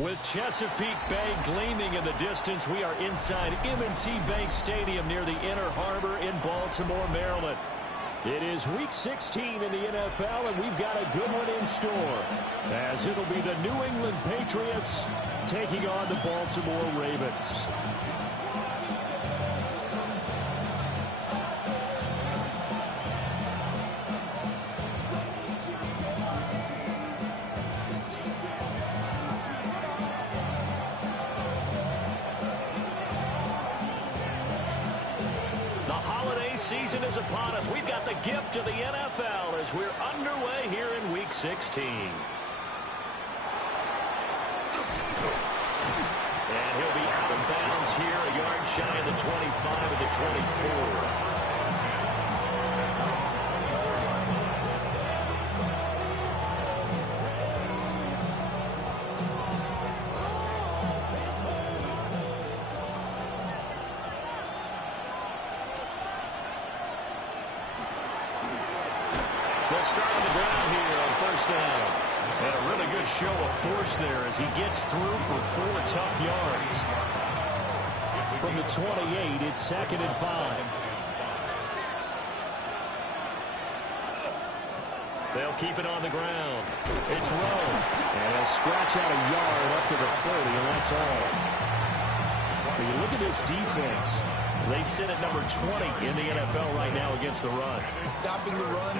With Chesapeake Bay gleaming in the distance, we are inside M&T Bank Stadium near the Inner Harbor in Baltimore, Maryland. It is Week 16 in the NFL, and we've got a good one in store, as it'll be the New England Patriots taking on the Baltimore Ravens. Season is upon us. We've got the gift of the NFL as we're underway here in Week 16. And he'll be out of bounds here, a yard shy of the 25 of the 24. They'll start on the ground here on first down. And a really good show of force there as he gets through for 4 tough yards. From the 28, it's 2nd and 5. They'll keep it on the ground. It's Rowe. And he'll scratch out a yard up to the 30, and that's all. When you look at this defense, they sit at number 20 in the NFL right now against the run. Stopping the run,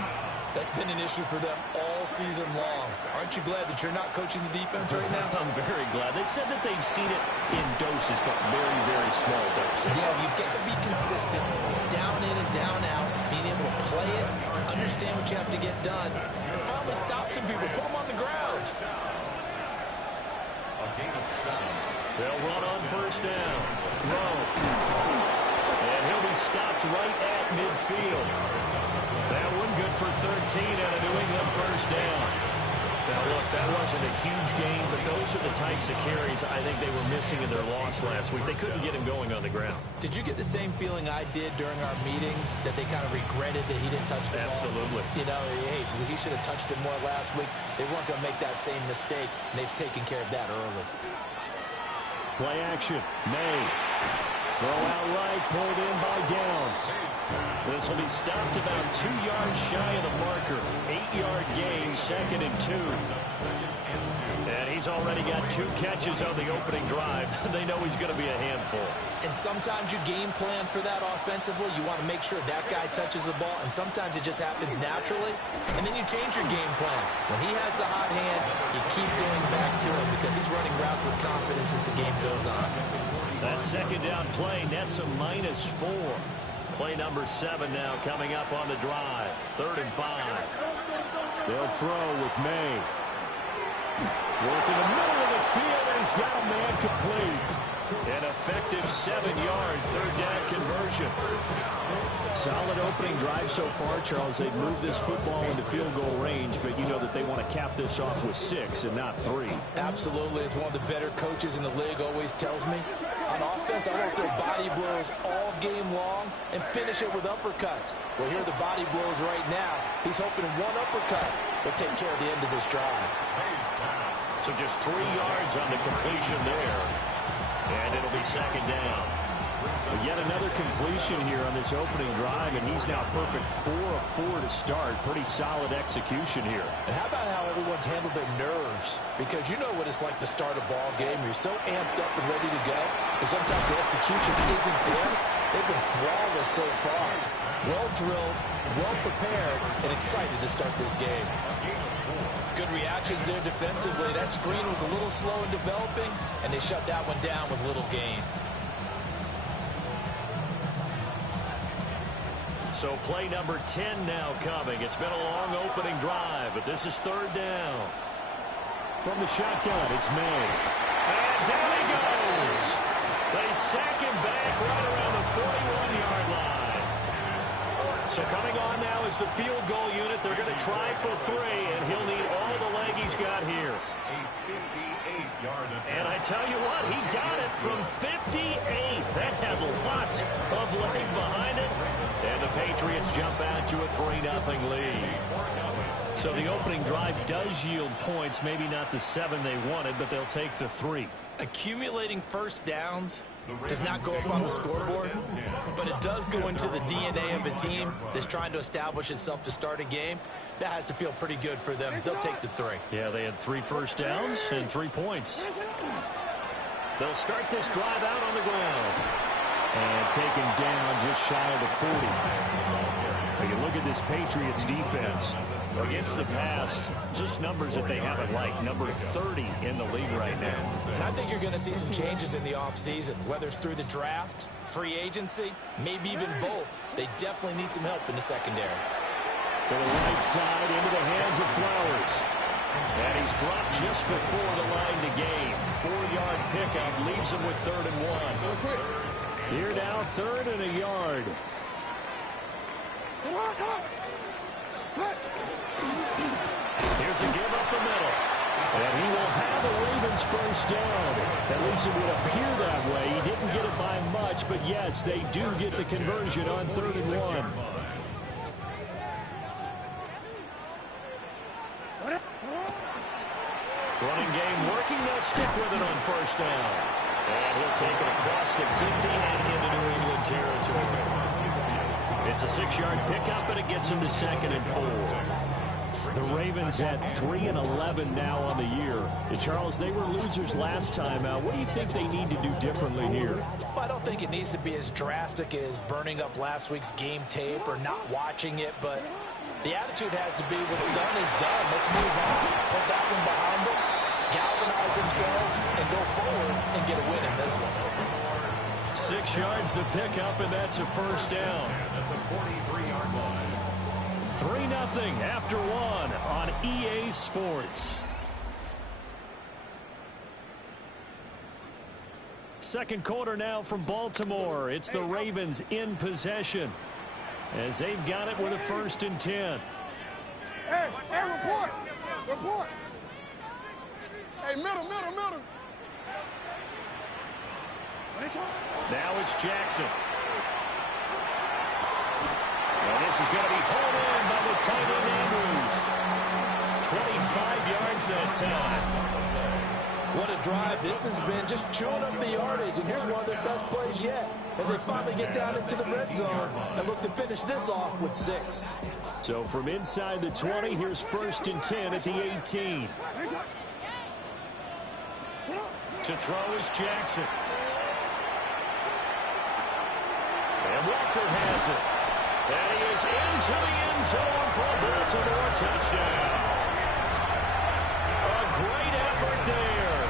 that's been an issue for them all season long. Aren't you glad that you're not coaching the defense right now? I'm very glad. They said that they've seen it in doses, but very, very small doses. Yeah, you've got to be consistent. It's down in and down out. Being able to play it, understand what you have to get done, and finally stop some people. Put them on the ground. They'll run on first down. Rowe. And he'll be stopped right at midfield. That one good for 13 out of New England first down. Now, look, that wasn't a huge gain, but those are the types of carries I think they were missing in their loss last week. They couldn't get him going on the ground. Did you get the same feeling I did during our meetings, that they kind of regretted that he didn't touch the ball? Absolutely. You know, hey, he should have touched it more last week. They weren't going to make that same mistake, and they've taken care of that early. Play action. May. Throw out right, pulled in by Downs. This will be stopped about 2 yards shy of the marker. 8-yard gain, 2nd and 2. And he's already got 2 catches on the opening drive. They know he's going to be a handful. And sometimes you game plan for that offensively. You want to make sure that guy touches the ball, and sometimes it just happens naturally. And then you change your game plan. When he has the hot hand, you keep going back to him because he's running routes with confidence as the game goes on. That 2nd down play nets a -4. Play number 7 now coming up on the drive. 3rd and 5. They'll throw with May. Work in the middle of the field, and he's got a man complete. An effective 7-yard 3rd down conversion. Solid opening drive so far, Charles. They've moved this football into field goal range, but you know that they want to cap this off with 6 and not 3. Absolutely. As one of the better coaches in the league always tells me, on offense, I want to throw body blows all game long and finish it with uppercuts. Well, here are the body blows right now. He's hoping one uppercut will take care of the end of this drive. So just 3 yards on the completion there. And it'll be 2nd down. But yet another completion here on this opening drive, and he's now perfect 4 of 4 to start. Pretty solid execution here. And how about how everyone's handled their nerves? Because you know what it's like to start a ball game. You're so amped up and ready to go. And sometimes the execution isn't there. They've been flawless so far. Well drilled, well prepared, and excited to start this game. Good reactions there defensively. That screen was a little slow in developing, and they shut that one down with little gain. So play number 10 now coming. It's been a long opening drive, but this is 3rd down. From the shotgun, it's May. And down he goes. They sack him back right around the 41-yard line. So coming on now is the field goal unit. They're going to try for 3, and he'll need all the leg he's got here. And I tell you what, he got it from 58. That had lots of leg behind it. And the Patriots jump out to a 3-0 lead. So the opening drive does yield points, maybe not the 7 they wanted, but they'll take the 3. Accumulating first downs does not go up on the scoreboard, but it does go into the DNA of a team that's trying to establish itself to start a game. That has to feel pretty good for them. They'll take the 3. Yeah, they had 3 first downs and 3 points. They'll start this drive out on the ground. And taken down just shy of the 40. Now you look at this Patriots defense. Against the pass, just numbers that they haven't liked. Number 30 in the league right now. And I think you're going to see some changes in the offseason, whether it's through the draft, free agency, maybe even both. They definitely need some help in the secondary. To the right side, into the hands of Flowers. And he's dropped just before the line to gain. 4-yard pickup leaves him with 3rd and 1. Here now, 3rd and a yard. Here's a give up the middle. And he will have the Ravens first down. At least it would appear that way. He didn't get it by much, but yes, they do get the conversion on 3rd and 1. Running game working. They'll stick with it on first down. And he'll take it across the 50 and into New England territory. It's a 6-yard pickup, and it gets him to 2nd and 4. The Ravens at 3 and 11 now on the year. And Charles, they were losers last time out. What do you think they need to do differently here? Well, I don't think it needs to be as drastic as burning up last week's game tape or not watching it, but the attitude has to be what's done is done. Let's move on. Put that one behind them, galvanize themselves, and go forward and get a win in this one. 6 yards the pickup, and that's a first down. 3-0 after 1 on EA Sports. Second quarter now from Baltimore. It's the Ravens in possession as they've got it with a 1st and 10. Hey, report. Report. Hey, middle. Now it's Jackson. And this is going to be hauled in by the tight end Andrews. 25 yards that time. What a drive this has been, just chewing up the yardage, and here's one of their best plays yet as they finally get down into the red zone and look to finish this off with 6. So from inside the 20, here's 1st and 10 at the 18. To throw is Jackson. And Walker has it. And he is into the end zone for a Baltimore touchdown. A great effort there.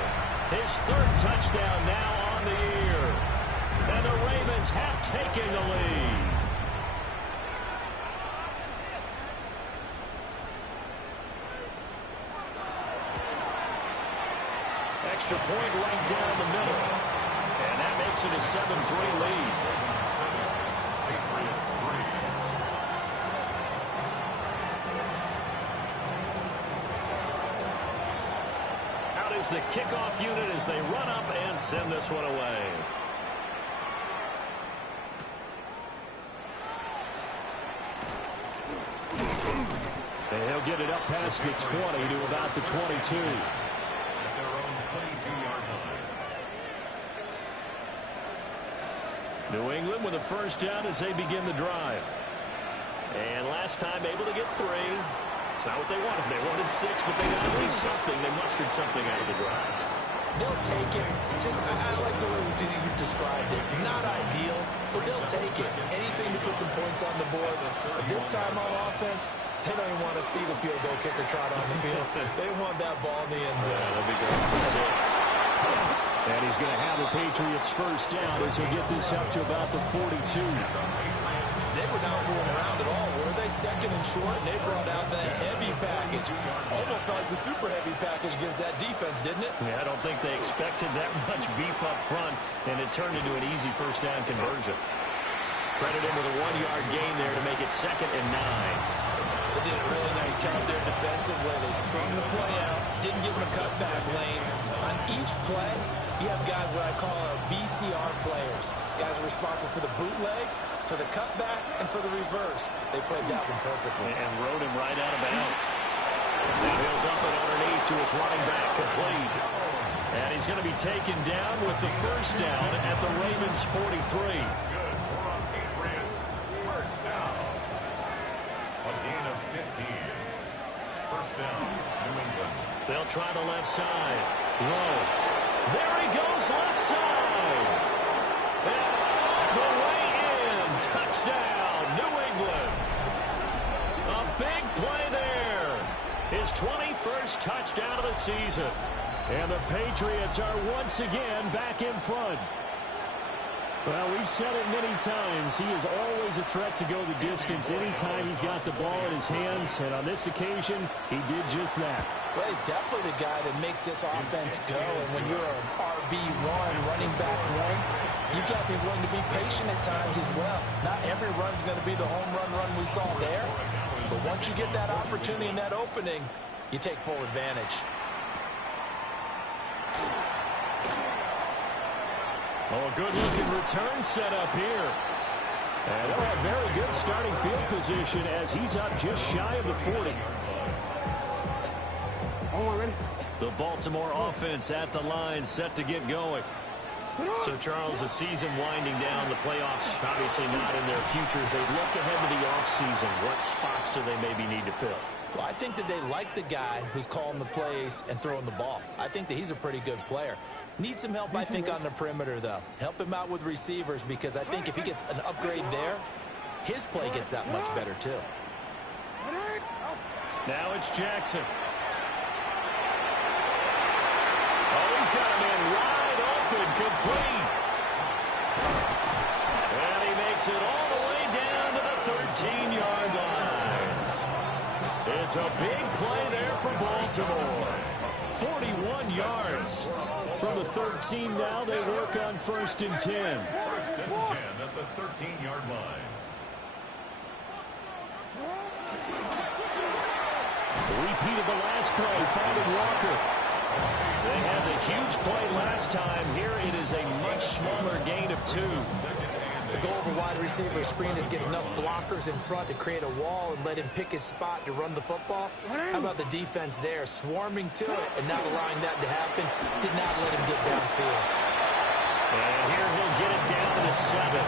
His 3rd touchdown now on the year. And the Ravens have taken the lead. Extra point right down the middle. And that makes it a 7-3 lead. Out is the kickoff unit as they run up and send this one away. And he'll get it up past the 20 to about the 22. New England with a first down as they begin the drive. And last time able to get 3. It's not what they wanted. They wanted 6, but they got at least something. They mustered something out of the drive. They'll take it. I like the way you described it. Not ideal, but they'll take it. Anything to put some points on the board. But this time on offense, they don't even want to see the field goal kicker trot on the field. They want that ball in the end zone. They'll be going for 6. And he's going to have the Patriots first down as he'll get this up to about the 42. They were not fooling around at all, were they? 2nd and short, and they brought out the heavy package. Almost like the super heavy package against that defense, didn't it? Yeah, I don't think they expected that much beef up front, and it turned into an easy first down conversion. Credit him with a 1-yard gain there to make it 2nd and 9. They did a really nice job there defensively. They strung the play out, didn't give him a cutback lane. On each play, you have guys what I call BCR players. Guys are responsible for the bootleg, for the cutback, and for the reverse. They played that one perfectly. And rode him right out of bounds. Now he'll dump it underneath to his running back, complete. And he's going to be taken down with the first down at the Ravens' 43. First down. A gain of 15. First down, New England. They'll try the left side. Low. There he goes, left side. And the way in. Touchdown, New England. A big play there. His 21st touchdown of the season. And the Patriots are once again back in front. Well, we've said it many times. He is always a threat to go the distance anytime he's got the ball in his hands. And on this occasion, he did just that. Well, he's definitely the guy that makes this offense go. And when you're an RB1, running back one, you've got to be willing to be patient at times as well. Not every run's going to be the home run we saw there. But once you get that opportunity and that opening, you take full advantage. Oh, a good-looking return set up here. And they'll have very good starting field position as he's up just shy of the 40. The Baltimore offense at the line, set to get going. So, Charles, the season winding down, the playoffs obviously not in their futures. They look ahead to the offseason. What spots do they maybe need to fill? Well, I think that they like the guy who's calling the plays and throwing the ball. I think that he's a pretty good player. Needs some help, I think, on the perimeter, though. Help him out with receivers, because I think if he gets an upgrade there, his play gets that much better, too. Now it's Jackson. Oh, he's got him in wide open, complete. And he makes it all the way down to the 13-yard line. It's a big play there for Baltimore. 41 yards. From the 13 now, they work on 1st and 10. 1st and 10 at the 13-yard line. Repeat of the last play, finding Walker. They had the huge play last time. Here it is a much smaller gain of 2. The goal of a wide receiver screen is get enough blockers in front to create a wall and let him pick his spot to run the football. How about the defense there, swarming to it and not allowing that to happen? Did not let him get downfield. And here he'll get it down to the 7.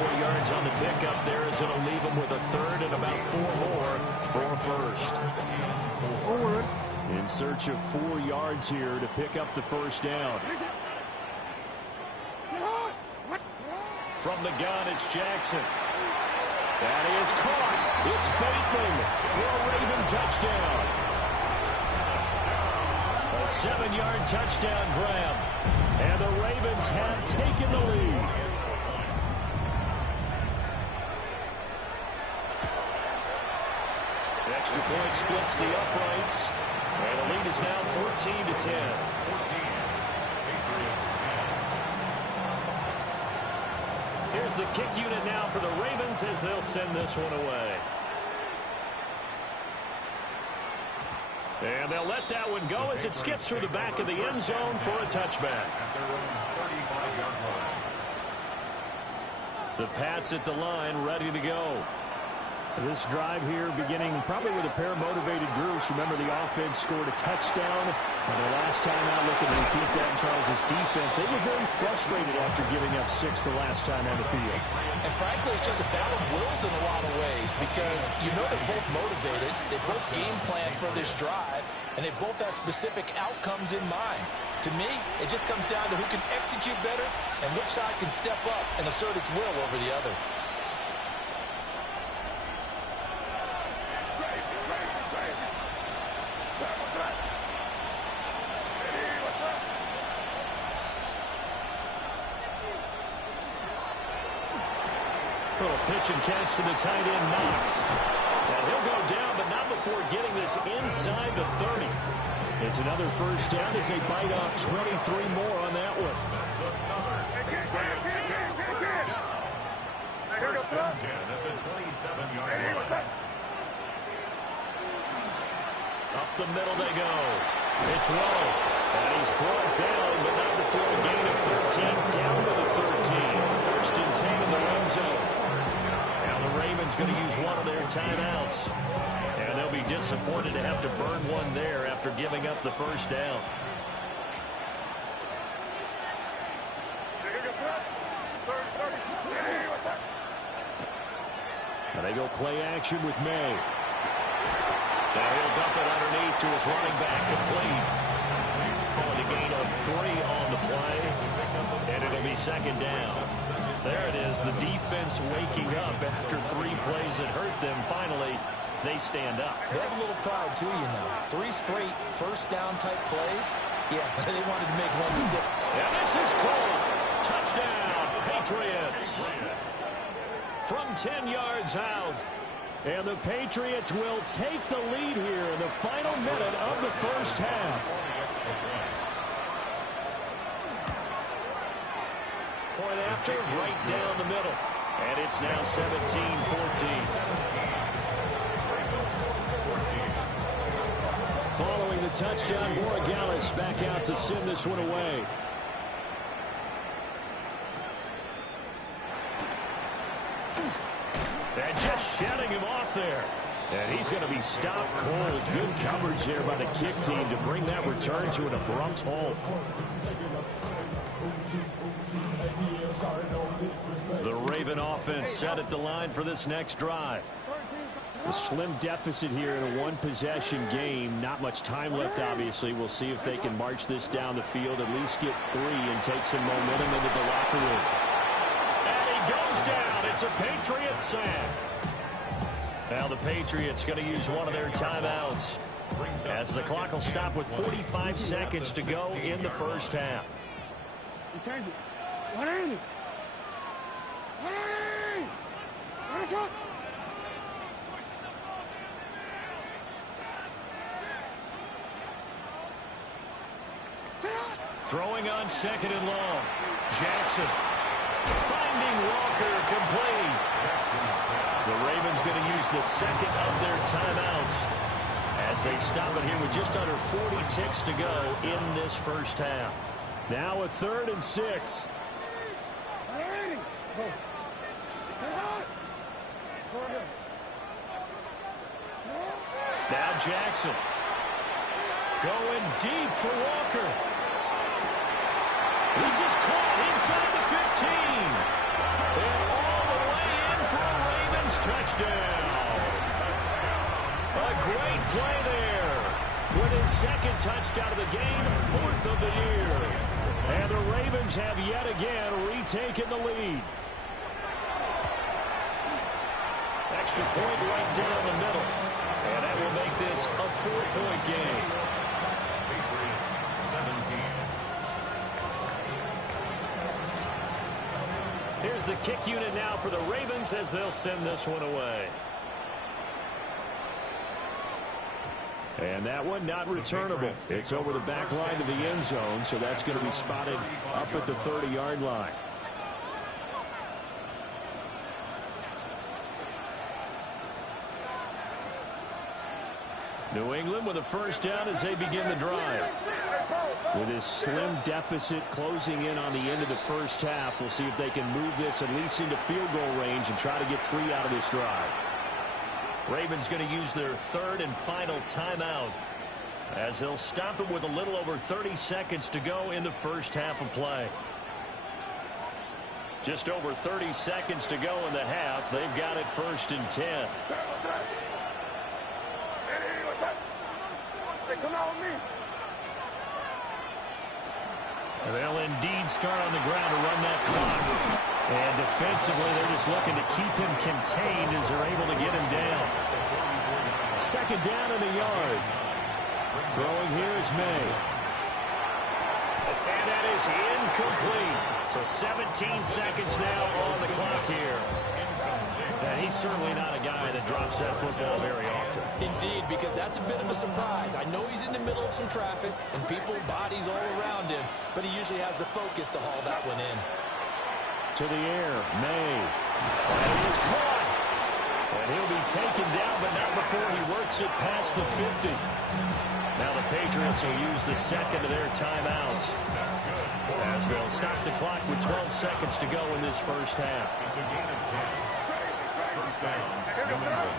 4 yards on the pickup there is going to leave him with a 3rd and about 4 more for a 1st. In search of 4 yards here to pick up the 1st down. From the gun, it's Jackson. That is caught. It's Bateman for a Raven touchdown. A 7-yard touchdown grab. And the Ravens have taken the lead. Extra point splits the uprights. And the lead is now 14-10. Here's the kick unit now for the Ravens as they'll send this one away. And they'll let that one go as it skips through the back of the end zone for a touchback. The Pats at the line, ready to go. This drive here beginning probably with a pair of motivated groups. Remember, the offense scored a touchdown. And the last time out, looking to repeat that in Charles' defense, they were very frustrated after giving up 6 the last time on the field. And frankly, it's just a battle of wills in a lot of ways, because you know they're both motivated. They both game plan for this drive, and they both have specific outcomes in mind. To me, it just comes down to who can execute better and which side can step up and assert its will over the other. Little pitch and catch to the tight end, Knox. And he'll go down, but not before getting this inside the 30. It's another 1st down as they bite off 23 more on that one. First and 10 at the 27-yard line. Up the middle they go. It's Rowe. And he's brought down, but not before a gain of 13. Down to the 13. 1st and 10 in the end zone. Now the Ravens going going to use one of their timeouts. And they'll be disappointed to have to burn one there after giving up the first down. And they go play action with May. Now he'll dump it underneath to his running back, complete. Calling a gain of 3 on the play, and it'll be second down. There it is, the defense waking up after 3 plays that hurt them. Finally, they stand up. They have a little pride, too, you know. 3 straight first-down type plays. Yeah, they wanted to make one stick. And this is called touchdown, Patriots. From 10 yards out. And the Patriots will take the lead here in the final minute of the first half. Point after, right down the middle. And it's now 17-14. Following the touchdown, Morales back out to send this one away. And just shutting him off there. And he's going to be stopped cold. Good coverage there by the kick team to bring that return to an abrupt halt. The Raven offense set at the line for this next drive. A slim deficit here in a one-possession game. Not much time left, obviously. We'll see if they can march this down the field, at least get 3 and take some momentum into the locker room. And he goes down. It's a Patriots sack. Now the Patriots going to use one of their timeouts as the clock will stop with 45 seconds to go in the first half. What is it? What is it? Throwing on second and long. Jackson finding Walker, complete. The Ravens going to use the second of their timeouts as they stop it here with just under 40 ticks to go in this first half. Now a 3rd and 6. Now Jackson going deep for Walker. This is caught inside the 15. And all the way in for a Ravens touchdown. A great play there. With his second touchdown of the game, 4th of the year. And the Ravens have yet again retaken the lead. Extra point right down the middle. And that will make this a 4-point game. Patriots 17. Here's the kick unit now for the Ravens as they'll send this one away. And that one not returnable. It's over the back line of the end zone, so that's going to be spotted up at the 30-yard line. New England with a first down as they begin the drive. With his slim deficit closing in on the end of the first half, we'll see if they can move this at least into field goal range and try to get 3 out of this drive. Ravens going to use their 3rd and final timeout as they'll stop it with a little over 30 seconds to go in the first half of play. Just over 30 seconds to go in the half. They've got it 1st and 10. They'll indeed start on the ground to run that clock. And defensively, they're just looking to keep him contained as they're able to get him down. 2nd down in the yard. Throwing here is May. And that is incomplete. So 17 seconds now on the clock here. And he's certainly not a guy that drops that football very often. Indeed, because that's a bit of a surprise. I know he's in the middle of some traffic and people, bodies all around him, but he usually has the focus to haul that one in. To the air, May. And he is caught. And he'll be taken down, but not before he works it past the 50. Now the Patriots will use the second of their timeouts as they'll stop the clock with 12 seconds to go in this first half. It's a gain of 10. First down, New England.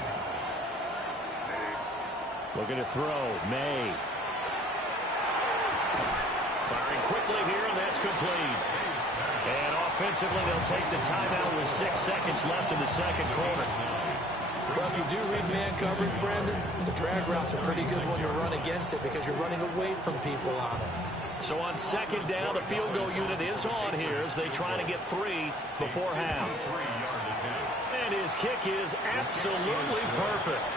Looking to throw. May. Firing quickly here, and that's complete. And offensively, they'll take the timeout with 6 seconds left in the second quarter. Well, if you do read man coverage, Brandon, the drag route's a pretty good one to run against it because you're running away from people on it. So on second down, the field goal unit is on here as they try to get 3 before half. And his kick is absolutely perfect.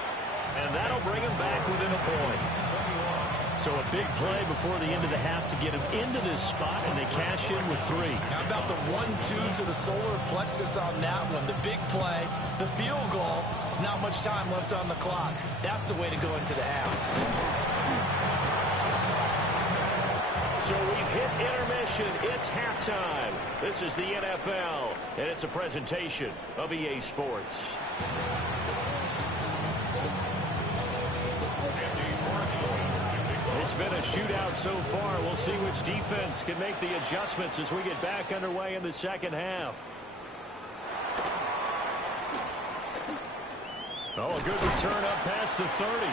And that'll bring him back within a point. So a big play before the end of the half to get him into this spot, and they cash in with 3. How about the 1-2 to the solar plexus on that one? The big play, the field goal, not much time left on the clock. That's the way to go into the half. So we've hit intermission. It's halftime. This is the NFL, and it's a presentation of EA Sports. It's been a shootout so far. We'll see which defense can make the adjustments as we get back underway in the second half. Oh, a good return up past the 30.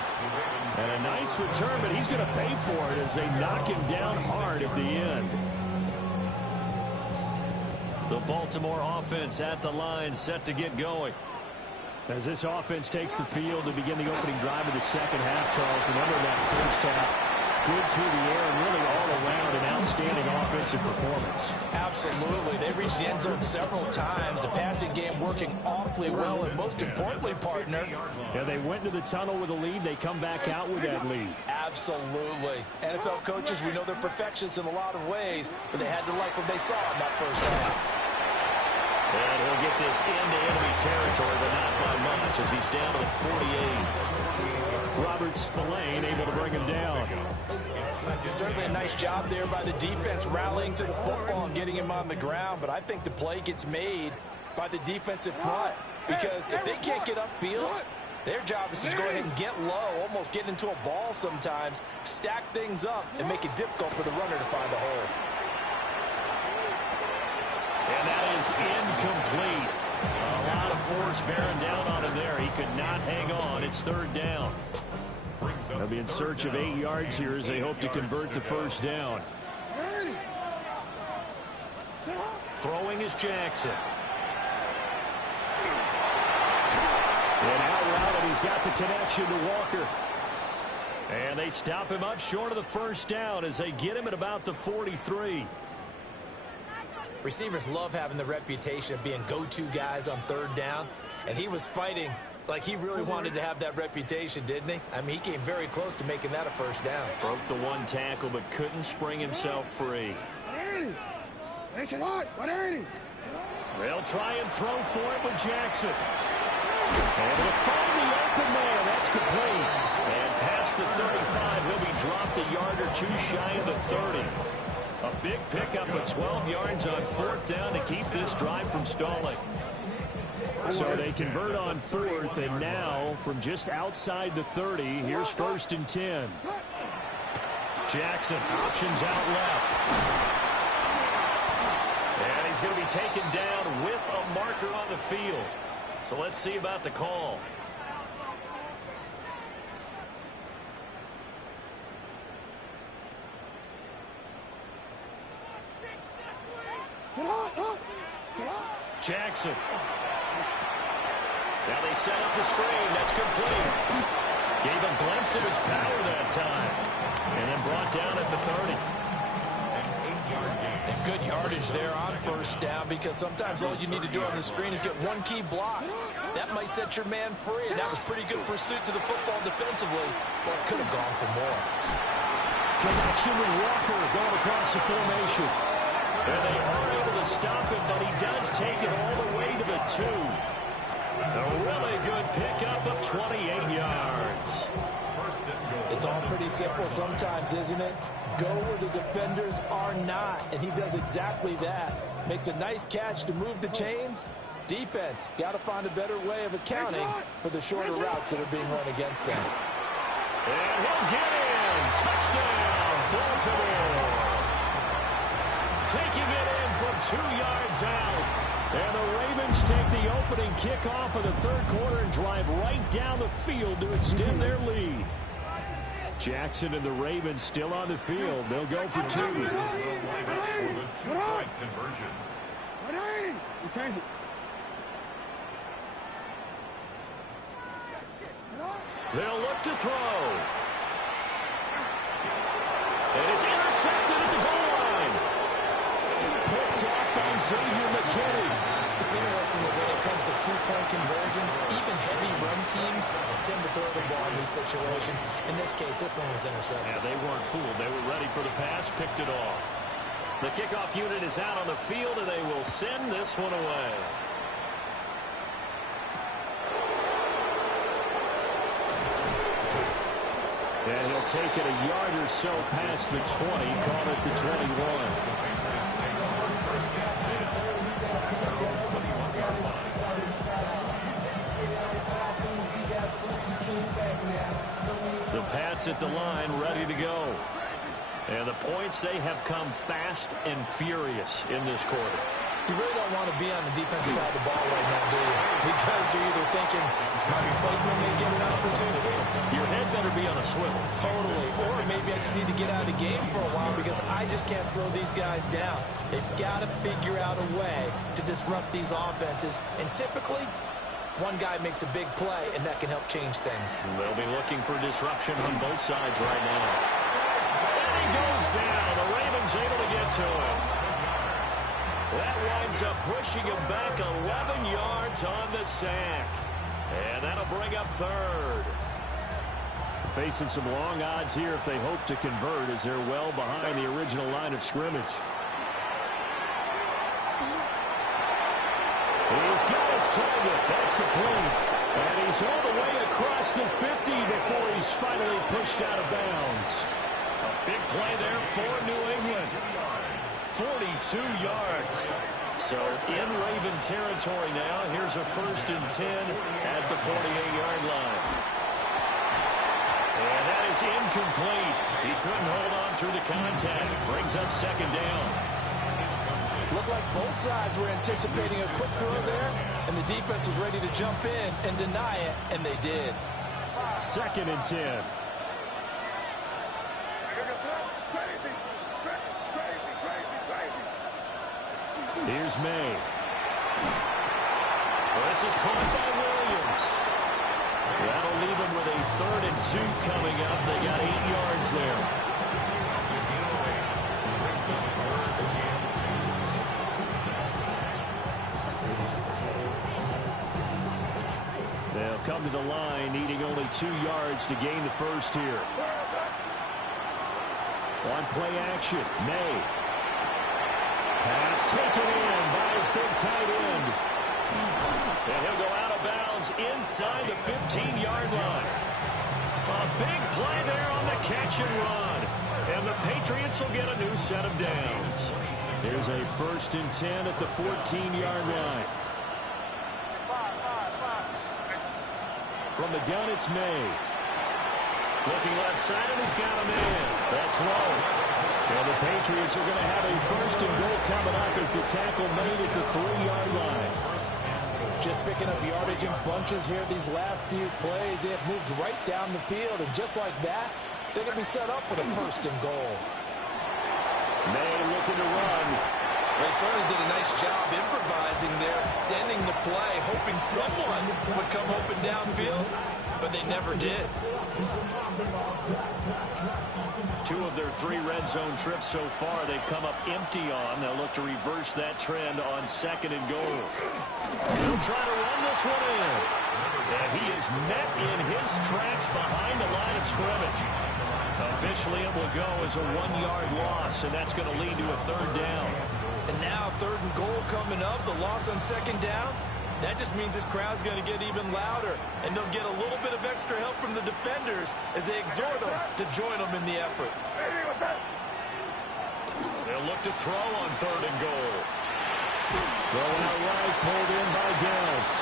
And a nice return, but he's going to pay for it as they knock him down hard at the end. The Baltimore offense at the line, set to get going. As this offense takes the field to begin the opening drive of the second half, Charles, remember that first half, good through the air and really all around an outstanding offensive performance. Absolutely. They reached the end zone several times. The passing game working awfully well, and most importantly, partner. Yeah, they went into the tunnel with a lead. They come back out with that lead. Absolutely. NFL coaches, we know they're perfectionists in a lot of ways, but they had to like what they saw in that first half. And he'll get this into enemy territory, but not by much as he's down to the 48. Robert Spillane able to bring him down. Certainly a nice job there by the defense rallying to the football and getting him on the ground, but I think the play gets made by the defensive front because if they can't get upfield, their job is to go ahead and get low, almost get into a ball sometimes, stack things up, and make it difficult for the runner to find a hole. And that is incomplete. A lot of force bearing down on him there. He could not hang on. It's third down. They'll be in search of 8 yards here as they hope to convert the first down. Throwing is Jackson. And out route, and he's got the connection to Walker. And they stop him up short of the first down as they get him at about the 43. Receivers love having the reputation of being go-to guys on third down, and he was fighting like he really wanted to have that reputation, didn't he? I mean, he came very close to making that a first down. Broke the one tackle, but couldn't spring himself free. They'll try and throw for it with Jackson. Able to find the open man. That's complete. And past the 35, he'll be dropped a yard or two shy of the 30. A big pickup of 12 yards on fourth down to keep this drive from stalling. So they convert on fourth, and now from just outside the 30, here's first and 10. Jackson options out left. And he's going to be taken down with a marker on the field. So let's see about the call. Jackson. Now they set up the screen. That's complete. Gave a glimpse of his power that time. And then brought down at the 30. And good yardage there on first down because sometimes all you need to do on the screen is get one key block. That might set your man free, and that was pretty good pursuit to the football defensively, but it could have gone for more. Connection with Walker going across the formation. And they are able to stop him, but he does take it all the way to the 2. A really good pickup of 28 yards. It's all pretty simple sometimes, isn't it? Go where the defenders are not, and he does exactly that. Makes a nice catch to move the chains. Defense got to find a better way of accounting for the shorter routes that are being run against them. And he'll get in. Touchdown, Baltimore. Taking it in from 2 yards out. And the Ravens take the opening kickoff of the third quarter and drive right down the field to extend their lead. Jackson and the Ravens still on the field. They'll go for two. Two-point conversion. They'll look to throw. And it's intercepted at the goal line. Picked off by Xavier McKinney. It's interesting that when it comes to two-point conversions, even heavy run teams tend to throw the ball in these situations. In this case, this one was intercepted. Yeah, they weren't fooled. They were ready for the pass, picked it off. The kickoff unit is out on the field, and they will send this one away. And he'll take it a yard or so past the 20, call it the 21. The Pats at the line, ready to go. And the points, they have come fast and furious in this quarter. You really don't want to be on the defensive side of the ball right now, do you? Because you're either thinking, my replacement may get an opportunity. Your head better be on a swivel. Totally. Or maybe I just need to get out of the game for a while because I just can't slow these guys down. They've got to figure out a way to disrupt these offenses. And typically, one guy makes a big play, and that can help change things. They'll be looking for disruption on both sides right now. And he goes down. The Ravens able to get to him. That winds up pushing him back 11 yards on the sack. And that'll bring up third. Facing some long odds here if they hope to convert as they're well behind the original line of scrimmage. He's got his target. That's complete. And he's all the way across the 50 before he's finally pushed out of bounds. A big play there for New England. 42 yards. So in Raven territory now. Here's a 1st and 10 at the 48-yard line. And that is incomplete. He couldn't hold on through the contact. Brings up 2nd down. Looked like both sides were anticipating a quick throw there, and the defense was ready to jump in and deny it, and they did. 2nd and 10. Here's May. Well, this is caught by Williams. That'll leave him with a 3rd and 2 coming up. They got 8 yards there. They'll come to the line, needing only 2 yards to gain the first here. On play action, May. Pass taken in by his big tight end. And he'll go out of bounds inside the 15-yard line. A big play there on the catch and run. And the Patriots will get a new set of downs. Here's a 1st and 10 at the 14-yard line. From the gun, it's May. Looking left side, and he's got a man. That's low. And the Patriots are going to have a 1st and goal coming up as the tackle made at the 3-yard line. Just picking up yardage in bunches here these last few plays. They have moved right down the field, and just like that, they're going to be set up with a 1st and goal. May looking to run. They certainly did a nice job improvising there, extending the play, hoping someone would come open downfield, but they never did. 2 of their 3 red zone trips so far they've come up empty on. They'll look to reverse that trend on 2nd and goal. They'll try to run this one in. And he is met in his tracks behind the line of scrimmage. Officially, it will go as a 1-yard loss, and that's going to lead to a 3rd down. And now 3rd and goal coming up, the loss on 2nd down. That just means this crowd's going to get even louder, and they'll get a little bit of extra help from the defenders as they exhort them to join them in the effort. They'll look to throw on 3rd and goal. Throwing out right, pulled in by Downs.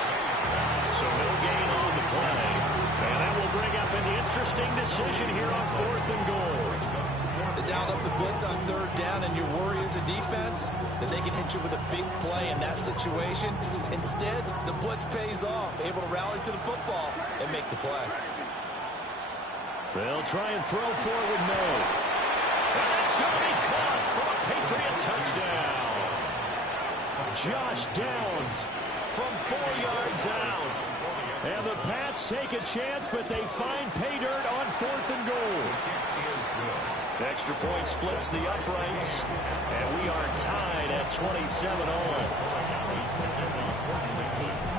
So no gain on the play. And that will bring up an interesting decision here on 4th and goal. They dialed up the blitz on third down, and your worry as a defense that they can hit you with a big play in that situation. Instead, the blitz pays off, able to rally to the football and make the play. They'll try and throw for it with May. And it's going to be caught for a Patriot touchdown. Josh Downs from 4 yards out. And the Pats take a chance, but they find pay dirt on 4th and goal. Extra point splits the uprights, and we are tied at 27 all.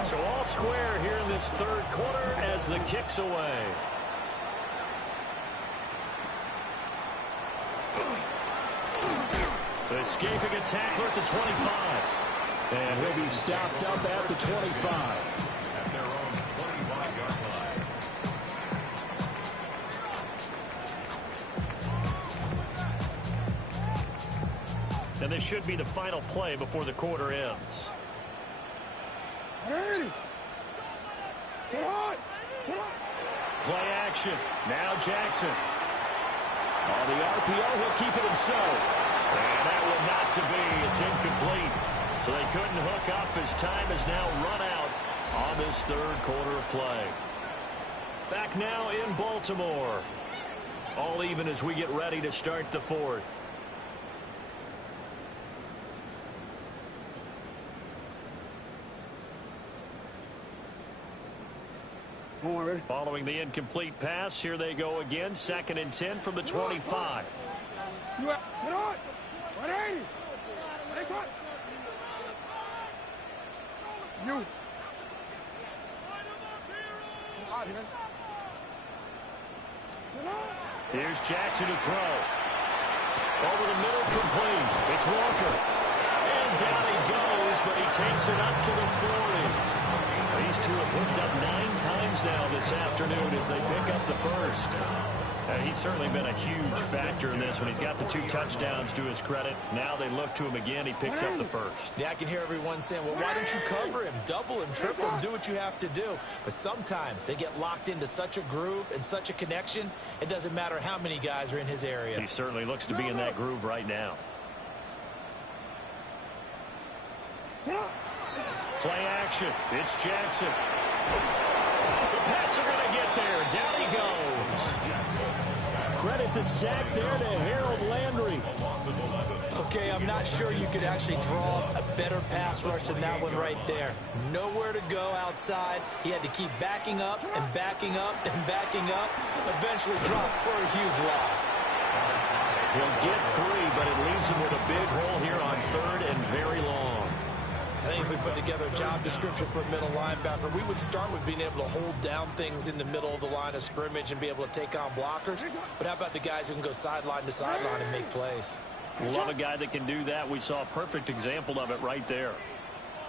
So all square here in this third quarter as the kick's away. Escaping a tackler at the 25. And he'll be stopped up at the 25. At their own 25-yard line. And this should be the final play before the quarter ends. Play action. Now Jackson. On the RPO, he'll keep it himself. And that one not to be. It's incomplete. So they couldn't hook up as time has now run out on this third quarter of play. Back now in Baltimore. All even as we get ready to start the fourth. Following the incomplete pass, here they go again. 2nd and 10 from the 25. Here's Jackson to throw. Over the middle, complete. It's Walker. And down he goes, but he takes it up to the 40. These two have hooked up 9 times now this afternoon as they pick up the first. He's certainly been a huge factor in this when he's got the 2 touchdowns to his credit. Now they look to him again. He picks up the first. Yeah, I can hear everyone saying, well, why don't you cover him, double him, triple him, do what you have to do. But sometimes they get locked into such a groove and such a connection, it doesn't matter how many guys are in his area. He certainly looks to be in that groove right now. Play action. It's Jackson. The Pats are going to get there. Down he goes. Credit the sack there to Harold Landry. Okay, I'm not sure you could actually draw a better pass rush than that one right there. Nowhere to go outside. He had to keep backing up and backing up and backing up. Eventually dropped for a huge loss. He'll get 3, but it leaves him with a big hole here on 3rd and very long. I think if we put together a job description for a middle linebacker, we would start with being able to hold down things in the middle of the line of scrimmage and be able to take on blockers. But how about the guys who can go sideline to sideline and make plays? Love a guy that can do that. We saw a perfect example of it right there.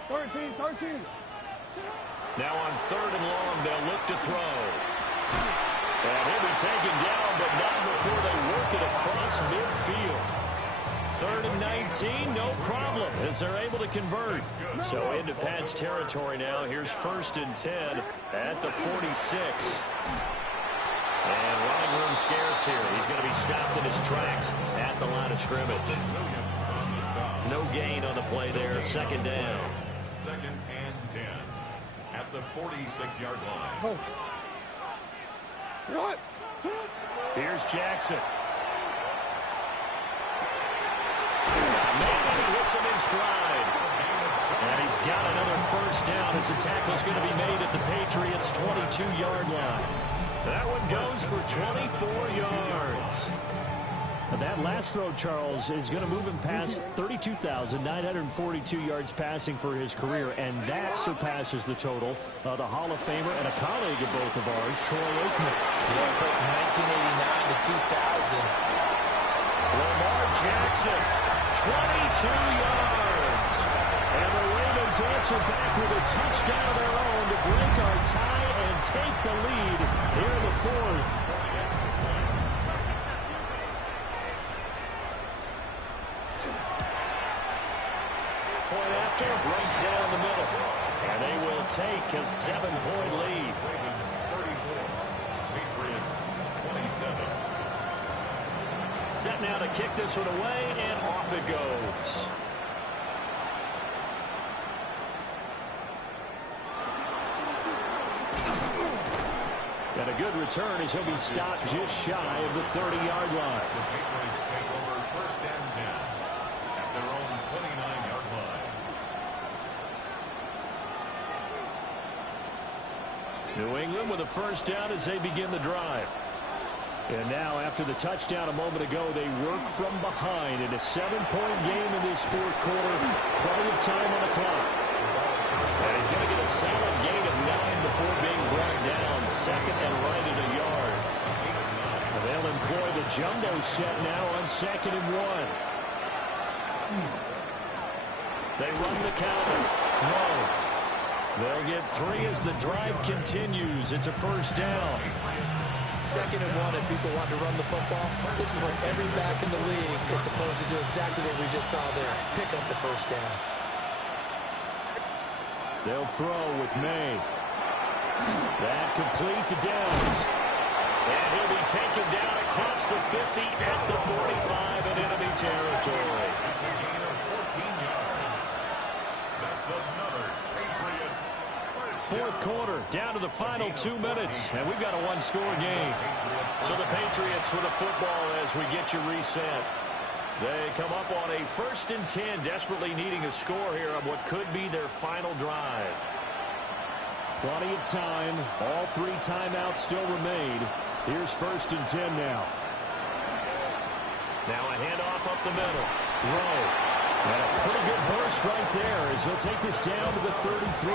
13. Now on 3rd and long, they'll look to throw. And he'll be taken down, but not before they work it across midfield. 3rd and 19, no problem, as they're able to convert. So into Pat's territory now. Here's 1st and 10 at the 46. And running room scarce here. He's going to be stopped in his tracks at the line of scrimmage. No gain on the play there. 2nd down. 2nd and 10 at the 46-yard line. Here's Jackson. He hits him in stride. And he's got another 1st down as the tackle's going to be made at the Patriots' 22-yard line. That one goes for 24 yards. That last throw, Charles, is going to move him past 32,942 yards passing for his career, and that surpasses the total of the Hall of Famer and a colleague of both of ours, Troy Aikman. Yeah, but from 1989 to 2000. Lamar Jackson, 22 yards. And the Ravens answer back with a touchdown of their own to break our tie and take the lead here in the 4th. Point after, right down the middle. And they will take a 7-point lead. Ravens 34, Patriots 27. Set now to kick this one away, and off it goes. And a good return as he'll be stopped just shy of the 30-yard line. The Patriots take over first and 10 at their own 29-yard line. New England with a first down as they begin the drive. And now, after the touchdown a moment ago, they work from behind in a 7-point game in this fourth quarter. Plenty of time on the clock. And he's going to get a solid gain of 9 before being brought down. Second and right at a yard. And they'll employ the jumbo set now on 2nd and 1. They run the counter. No. They'll get 3 as the drive continues. It's a first down. 2nd and 1, and people want to run the football. This is where every back in the league is supposed to do exactly what we just saw there. Pick up the first down. They'll throw with May. That complete to Downs. And he'll be taken down across the 50 at the 45 in enemy territory. That's a gain of 14 yards. That's another Patriots first down. Fourth quarter, down to the final 2 minutes, and we've got a one-score game. So the Patriots with the football as we get you reset. They come up on a 1st and 10, desperately needing a score here on what could be their final drive. Plenty of time. All 3 timeouts still remain. Here's 1st and 10 now. Now a handoff up the middle. Rowe. And a pretty good burst right there as he'll take this down to the 33.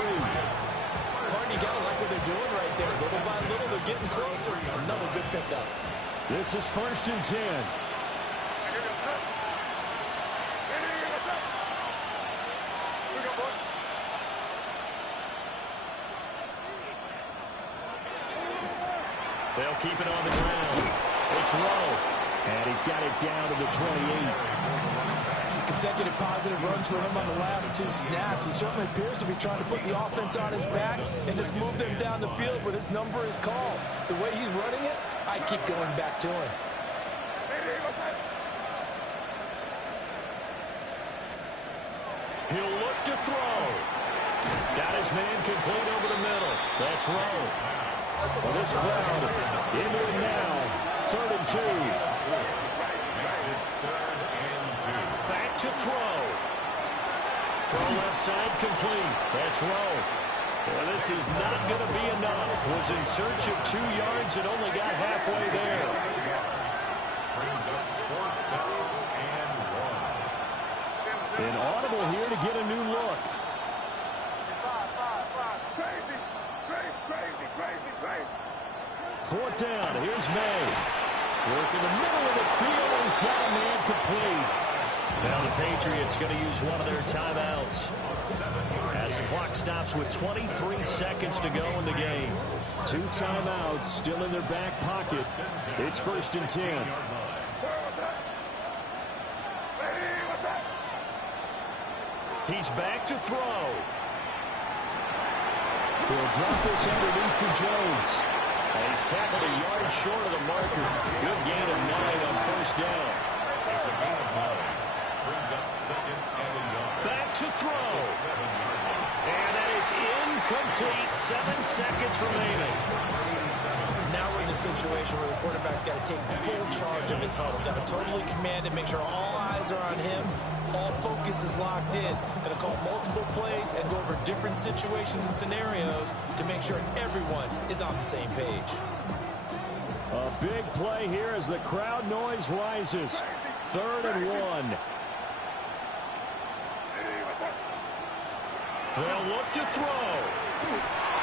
Martin, you got to like what they're doing right there. Little by little, they're getting closer. Another good pickup. This is 1st and 10. They'll keep it on the ground. It's Rowe. And he's got it down to the 28. Consecutive positive runs for him on the last 2 snaps. He certainly appears to be trying to put the offense on his back and just move them down the field when his number is called. The way he's running it, I keep going back to him. He'll look to throw. Got his man complete over the middle. That's Rowe. Well, this crowd into it now. 3rd and 2. Back to throw. Throw left side complete. That's Rowe. Well, this is not going to be enough. Was in search of 2 yards and only got halfway there. Brings up 4th down and 1. Inaudible here to get a new look. Fourth down. Here's May. Work in the middle of the field. He's got a man complete. Now the Patriots going to use one of their timeouts as the clock stops with 23 seconds to go in the game. 2 timeouts still in their back pocket. It's 1st and 10. He's back to throw. He'll drop this underneath for Jones. And he's tackled a yard short of the marker. Good gain of 9 on 1st down. It's a gain of 9. Brings up 2nd and a yard. Back to throw. 7-yard line. And that is incomplete. 7 seconds remaining. Now we're in the situation where the quarterback's got to take full charge of his huddle. Got to totally command it, make sure all eyes are on him. All focus is locked in. Going to call multiple plays and go over different situations and scenarios to make sure everyone is on the same page. A big play here as the crowd noise rises. 3rd and 1. They'll look to throw.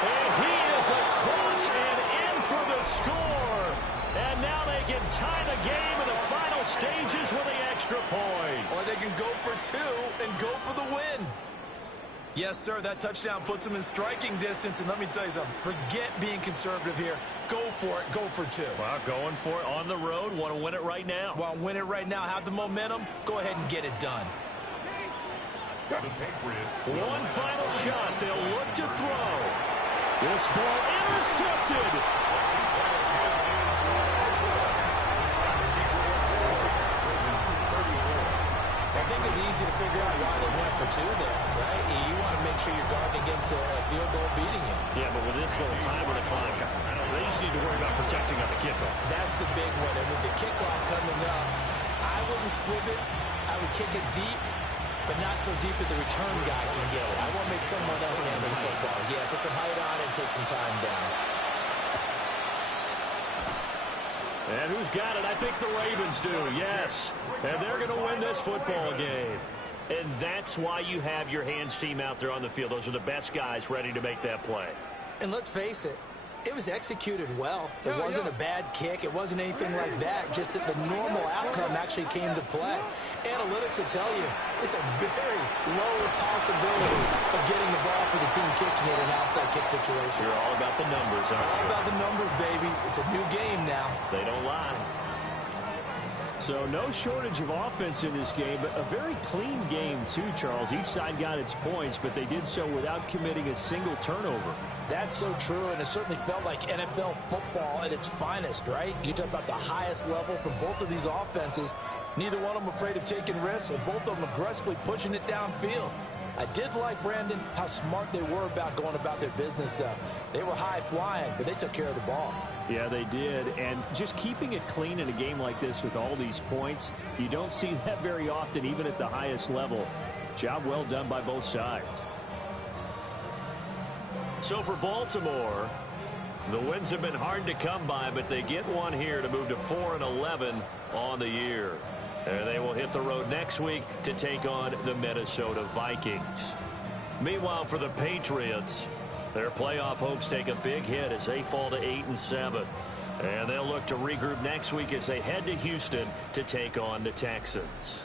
And he is across and in for the score. And now they can tie the game in the final stages with the extra point. Or they can go for 2 and go for the win. Yes, sir, that touchdown puts them in striking distance. And let me tell you something, forget being conservative here. Go for it, go for 2. Well, going for it on the road. Want to win it right now. Want to win it right now, have the momentum, go ahead and get it done. The Patriots. One final shot. They'll look to throw. This ball intercepted. was easy to figure out why they went for two there, right? You want to make sure you're guarding against a field goal beating you. Yeah, but with this little time on the clock, they just need to worry about protecting on the kickoff. That's the big one. And with the kickoff coming up, I wouldn't squib it. I would kick it deep, but not so deep that the return guy can get it. I want to make someone else handle the football. Yeah, put some height on it and take some time down. And who's got it? I think the Ravens do, yes. And they're going to win this football game. And that's why you have your hands team out there on the field. Those are the best guys ready to make that play. And let's face it, it was executed well. It wasn't a bad kick. It wasn't anything like that. Just that the normal outcome actually came to play. Analytics will tell you it's a very low possibility of getting the ball for the team kicking it in an outside kick situation. You're all about the numbers, aren't you? All about the numbers, baby. It's a new game now. They don't lie. So no shortage of offense in this game, but a very clean game too, Charles. Each side got its points, but they did so without committing a single turnover. That's so true, and it certainly felt like NFL football at its finest, right? You talk about the highest level from both of these offenses. Neither one of them afraid of taking risks, and both of them aggressively pushing it downfield. I did like, Brandon, how smart they were about going about their business. They were high-flying, but they took care of the ball. Yeah, they did, and just keeping it clean in a game like this with all these points, you don't see that very often, even at the highest level. Job well done by both sides. So for Baltimore, the wins have been hard to come by, but they get one here to move to 4-11 on the year. And they will hit the road next week to take on the Minnesota Vikings. Meanwhile, for the Patriots, their playoff hopes take a big hit as they fall to 8-7. And they'll look to regroup next week as they head to Houston to take on the Texans.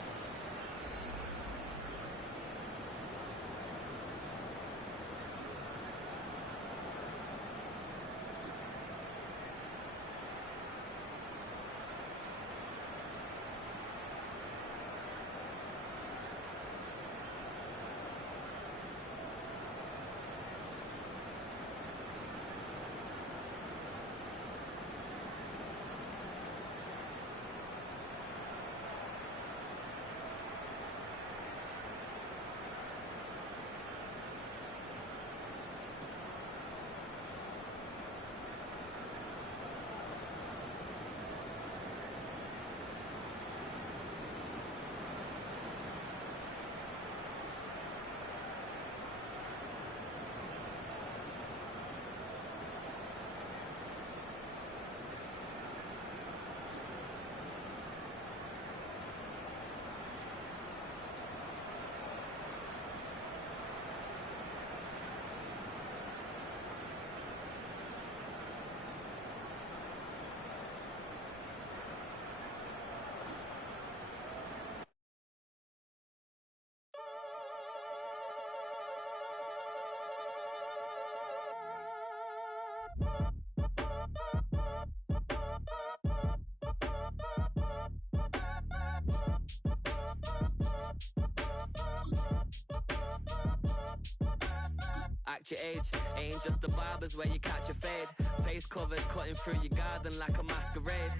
Act your age, ain't just the barbers where you catch a fade. Face covered, cutting through your garden like a masquerade.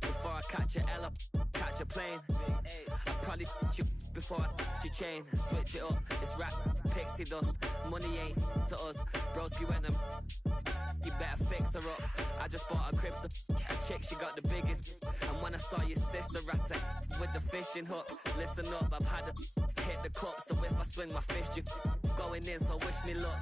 Before I catch a L up, catch a plane. I probably you before I your chain. Switch it up, it's rap, pixie dust. Money ain't to us. Broski went and you better fix her up. I just bought a crib to a chick, she got the biggest. And when I saw your sister rat with the fishing hook, listen up, I've had to hit the cup. So if I swing my fist, you going in, so wish me luck.